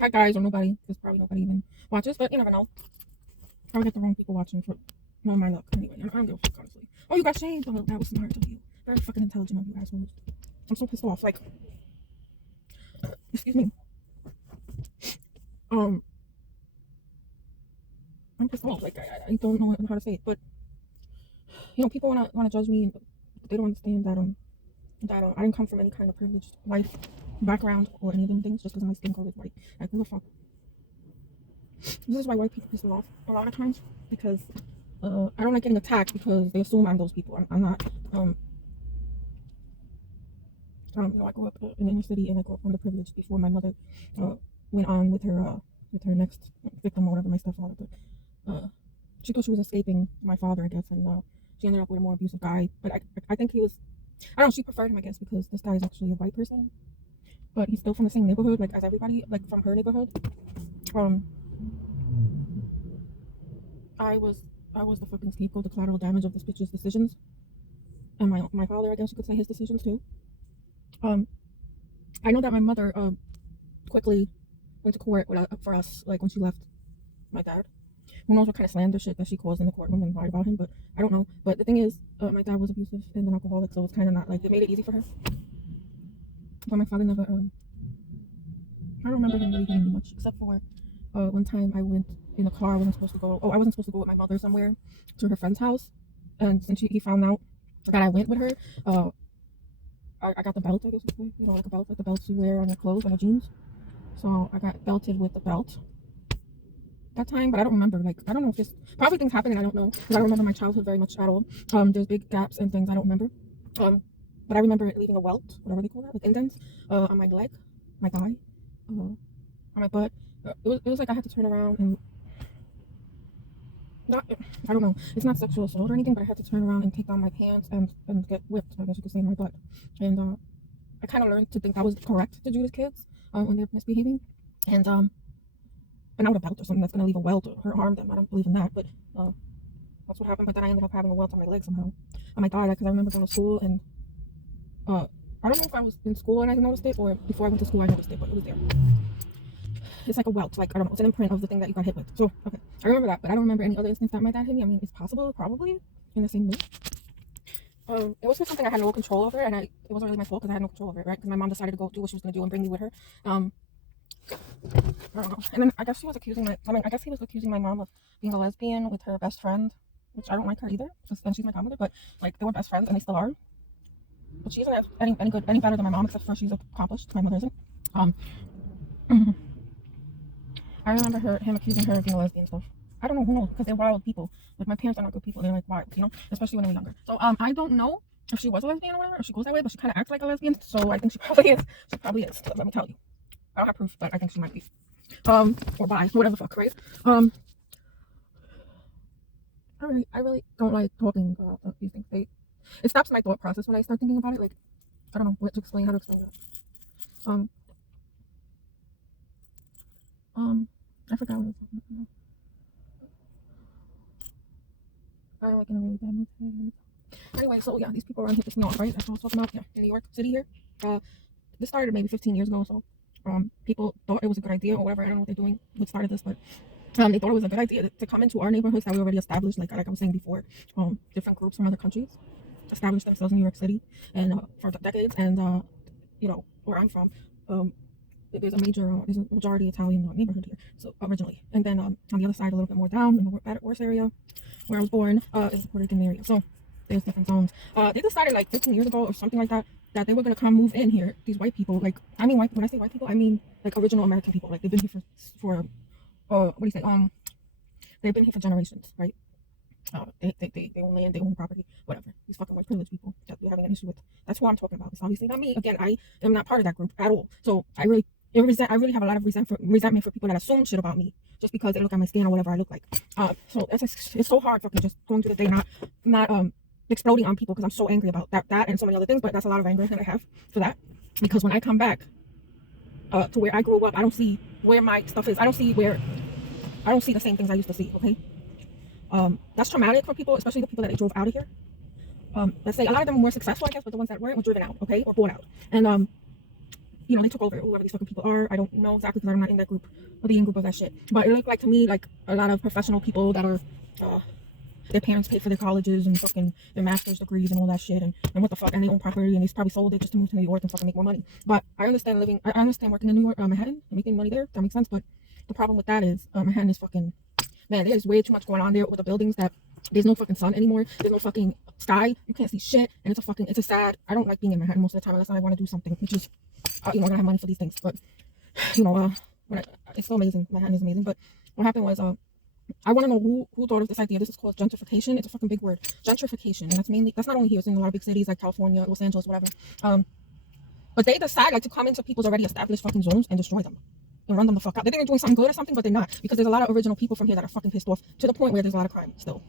Hi guys, or nobody, because probably nobody even watches, but you never know. I'll get the wrong people watching for my luck. Anyway, I don't give a fuck, honestly. Oh, you got shamed. Oh, that was smart of you. Very fucking intelligent of you assholes. I'm so pissed off. Like, excuse me. Um, I'm pissed off. Like, I don't know how to say it, but you know, people wanna judge me, but they don't understand that I didn't come from any kind of privileged life background or any of them things just because my skin color is white. Like, who the fuck? This is why white people piss me off a lot of times, because I don't like getting attacked because they assume I'm those people. I'm not. You know, I grew up in the inner city and I grew up underprivileged before my mother went on with her next victim or whatever, my stepfather. But she thought she was escaping my father, I guess, and she ended up with a more abusive guy. But I think he was. I don't know. She preferred him, I guess, because this guy is actually a white person, but he's still from the same neighborhood, like as everybody, like from her neighborhood. I was the fucking scapegoat, the collateral damage of this bitch's decisions, and my father, I guess you could say, his decisions too. I know that my mother quickly went to court for us, like when she left my dad. Who knows what kind of slander shit that she caused in the courtroom and lied about him, but I don't know. But the thing is, my dad was abusive and an alcoholic, so it's kind of not like it made it easy for her. But my father never, I don't remember him really hitting me much, except for one time I went in a car. I wasn't supposed to go. Oh, I wasn't supposed to go with my mother somewhere to her friend's house, and since he found out that I went with her, I got the belt, I guess you say, you know, like a belt, like the belts you wear on your clothes, on your jeans. So I got belted with the belt that time, but I don't remember. Like, I don't know if this probably things happened and I don't know, because I don't remember my childhood very much at all. There's big gaps and things I don't remember. But I remember it leaving a welt, whatever they call that, like indents, on my leg, my thigh, on my butt. It was like I had to turn around and not, I don't know, it's not sexual assault or anything, but I had to turn around and take down my pants and get whipped, I guess you could say, in my butt. And I kind of learned to think that was correct to do to kids when they're misbehaving. And but not a belt or something that's going to leave a welt or harm them. I don't believe in that, but that's what happened. But then I ended up having a welt on my leg somehow. On my thigh, because I remember going to school and I don't know if I was in school and I noticed it or before I went to school I noticed it, but it was there. It's like a welt, like, I don't know, it's an imprint of the thing that you got hit with. So, okay, I remember that, but I don't remember any other instance that my dad hit me. I mean, it's possible, probably, in the same way. It was for something I had no control over, and it wasn't really my fault because I had no control over it, right? Because my mom decided to go do what she was going to do and bring me with her. I don't know. And then I guess he was accusing my mom of being a lesbian with her best friend, which I don't like her either, and she's my godmother, but, like, they were best friends, and they still are. But she isn't any better than my mom, except for she's accomplished. My mother isn't. I remember him accusing her of being a lesbian and stuff. I don't know, who knows, because they're wild people. Like, my parents are not good people. They're like wild, you know, especially when they were younger. So I don't know if she was a lesbian or whatever, or she goes that way, but she kind of acts like a lesbian. So I think she probably is. She probably is. Let me tell you. I don't have proof, but I think she might be. Or bi, whatever the fuck, right? I really don't like talking about these things. It stops my thought process when I start thinking about it. Like, I don't know how to explain that. I forgot what I was talking about. I'm like in a really bad mood today. Anyway, so yeah, these people around here pissing me off, right? That's what I was talking about. Yeah, in New York City here. This started maybe 15 years ago. So, people thought it was a good idea or whatever. I don't know what they're doing, what started this, but they thought it was a good idea to come into our neighborhoods that we already established. Like I was saying before, different groups from other countries established themselves in New York City, and for decades. And you know, where I'm from, there's a majority Italian neighborhood here, so originally, and then on the other side, a little bit more down in the worse area where I was born, is the Puerto Rican area. So there's different zones. They decided like 15 years ago or something like that they were gonna come move in here. These white people, like, I mean, when I say white people, I mean like original American people. Like, they've been here for what do you say? They've been here for generations, right? They own land, they own property, whatever. These fucking white privileged people that we're having an issue with. That's who I'm talking about. It's obviously not me. Again, I am not part of that group at all. So I really have a lot of resentment for people that assume shit about me just because they look at my skin or whatever I look like. So it's so hard fucking just going through the day not exploding on people because I'm so angry about that and so many other things. But that's a lot of anger that I have for that, because when I come back to where I grew up, I don't see where my stuff is. I don't see the same things I used to see. Okay. That's traumatic for people, especially the people that drove out of here. Let's say a lot of them were successful, I guess, but the ones that weren't were driven out, okay, or bought out. And you know, they took over whoever these fucking people are. I don't know exactly because I'm not in that group or the in group of that shit. But it looked like to me like a lot of professional people that are their parents paid for their colleges and fucking their master's degrees and all that shit, and what the fuck, and they own property and they probably sold it just to move to New York and fucking make more money. But I understand working in New York, Manhattan, and making money there. That makes sense. But the problem with that is Manhattan is fucking, man, there's way too much going on there with the buildings that there's no fucking sun anymore. There's no fucking sky. You can't see shit, and it's a sad. I don't like being in Manhattan most of the time unless I want to do something, which is, you know, I don't have money for these things. But you know, it's so amazing. Manhattan is amazing. But what happened was I want to know who thought of this idea. This is called gentrification. It's a fucking big word. Gentrification. And that's not only here, it's in a lot of big cities like California, Los Angeles, whatever. But they decide like to come into people's already established fucking zones and destroy them. And run them the fuck out. They think they're doing something good or something, but they're not. Because there's a lot of original people from here that are fucking pissed off to the point where there's a lot of crime still.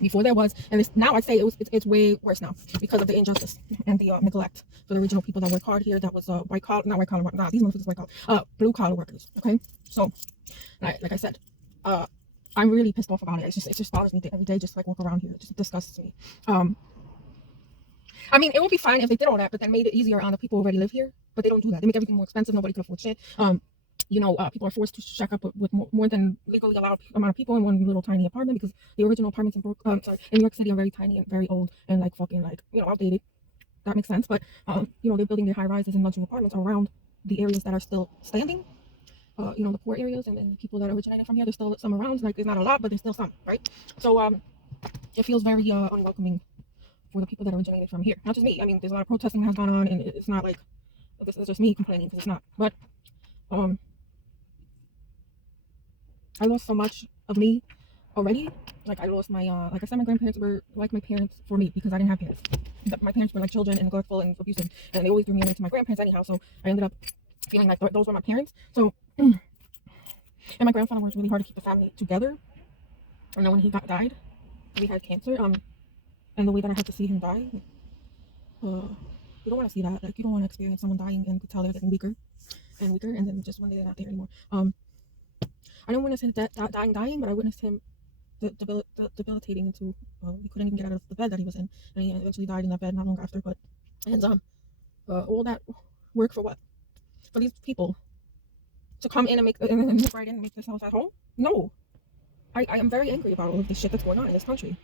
Before there was, and now I'd say it's way worse now because of the injustice and the neglect for the original people that work hard here. That was white collar, not white collar, nah, these motherfuckers white collar, blue collar workers. Okay, so like I said, I'm really pissed off about it. It just bothers me every day. Just like walk around here, it just disgusts me. I mean, it would be fine if they did all that, but then made it easier on the people who already live here. But they don't do that. They make everything more expensive. Nobody can afford shit. You know, people are forced to check up with more than legally allowed amount of people in one little tiny apartment because the original apartments in New York City are very tiny and very old and like fucking like, you know, outdated. That makes sense. But you know, they're building their high rises and luxury apartments around the areas that are still standing. You know, the poor areas and then the people that originated from here. There's still some around. Like there's not a lot, but there's still some, right? So it feels very unwelcoming for the people that originated from here. Not just me. I mean, there's a lot of protesting that has gone on, and it's not like this is just me complaining because it's not. But I lost so much of me already. Like I lost my like I said, my grandparents were like my parents for me because I didn't have parents. My parents were like children and neglectful and abusive, and they always threw me away to my grandparents anyhow. So I ended up feeling like those were my parents. So and my grandfather worked really hard to keep the family together. And then when he died, he had cancer. And the way that I had to see him die, you don't want to see that. Like you don't want to experience someone dying and could tell they're getting weaker, and then just one day they're not there anymore. I didn't witness him dying, but I witnessed him debilitating into. He couldn't even get out of the bed that he was in, and he eventually died in that bed not long after. But and all that work for what? For these people to come in and make move right in and make themselves at home? No, I am very angry about all of this shit that's going on in this country.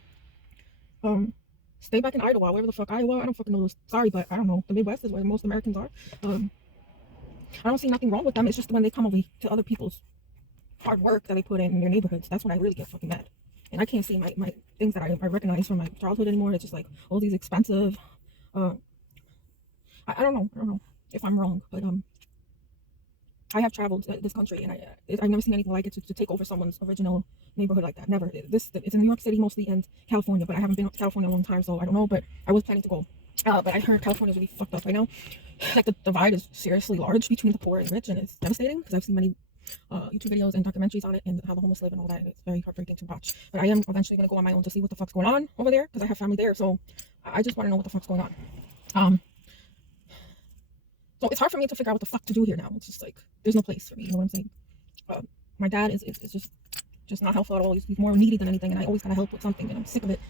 Stay back in Iowa, wherever the fuck Iowa. I don't fucking know. Sorry, but I don't know. The Midwest is where most Americans are. I don't see nothing wrong with them. It's just when they come over to other people's hard work that they put in their neighborhoods. That's when I really get fucking mad. And I can't see my things that I recognize from my childhood anymore. It's just like all these expensive. I don't know if I'm wrong, but I have traveled this country and I've never seen anything like it to take over someone's original neighborhood like that. Never. It's in New York City mostly and California, but I haven't been to California in a long time, so I don't know. But I was planning to go. But I heard California is really fucked up right now. Like the divide is seriously large between the poor and rich, and it's devastating because I've seen many YouTube videos and documentaries on it and how the homeless live and all that, and it's very heartbreaking to watch. But I am eventually going to go on my own to see what the fuck's going on over there because I have family there, so I just want to know what the fuck's going on. So it's hard for me to figure out what the fuck to do here now. It's just like there's no place for me. You know what I'm saying? My dad is just not helpful at all. He's more needy than anything, and I always gotta help with something, and I'm sick of it.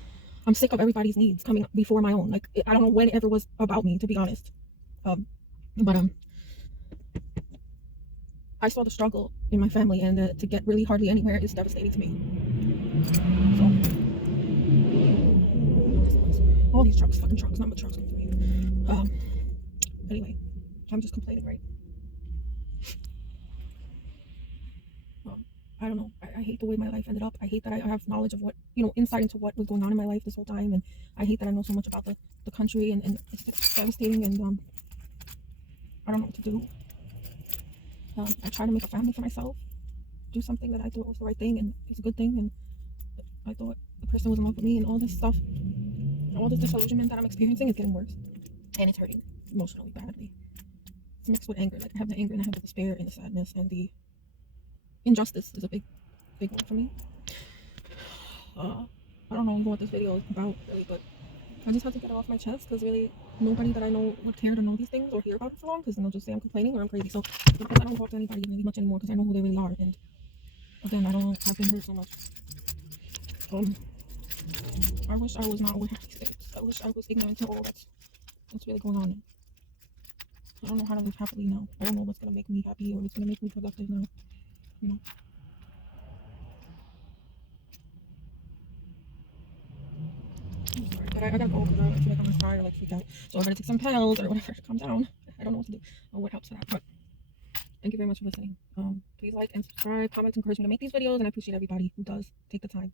I'm sick of everybody's needs coming before my own. Like I don't know when it ever was about me, to be honest. But I saw the struggle in my family, and to get really hardly anywhere is devastating to me. So all these fucking trucks, not but trucks come through here. Anyway, I'm just complaining, right? I don't know. I hate the way my life ended up. I hate that I have knowledge of what, insight into what was going on in my life this whole time. And I hate that I know so much about the country, and it's just devastating. And I don't know what to do. I try to make a family for myself, do something that I thought was the right thing, and it's a good thing. And I thought the person was in love with me, and all this stuff, all this disillusionment that I'm experiencing is getting worse. And it's hurting emotionally badly. It's mixed with anger. Like I have the anger and I have the despair and the sadness and the injustice is a big one for me. I don't know what this video is about really, but I just had to get it off my chest because really nobody that I know would care to know these things or hear about it for long, because then they'll just say I'm complaining or I'm crazy. So because I don't talk to anybody really much anymore because I know who they really are, and again, I've been hurt so much. I wish I was not aware of these things. I wish I was ignorant to all that's really going on. I don't know how to live happily now. I don't know what's gonna make me happy or what's gonna make me productive now. You know. I'm sorry, but I gotta go because I feel like I'm gonna cry or like freak out. So I gotta take some pills or whatever to calm down. I don't know what to do or what helps for that. But thank you very much for listening. Please like and subscribe. Comments encourage me to make these videos, and I appreciate everybody who does take the time.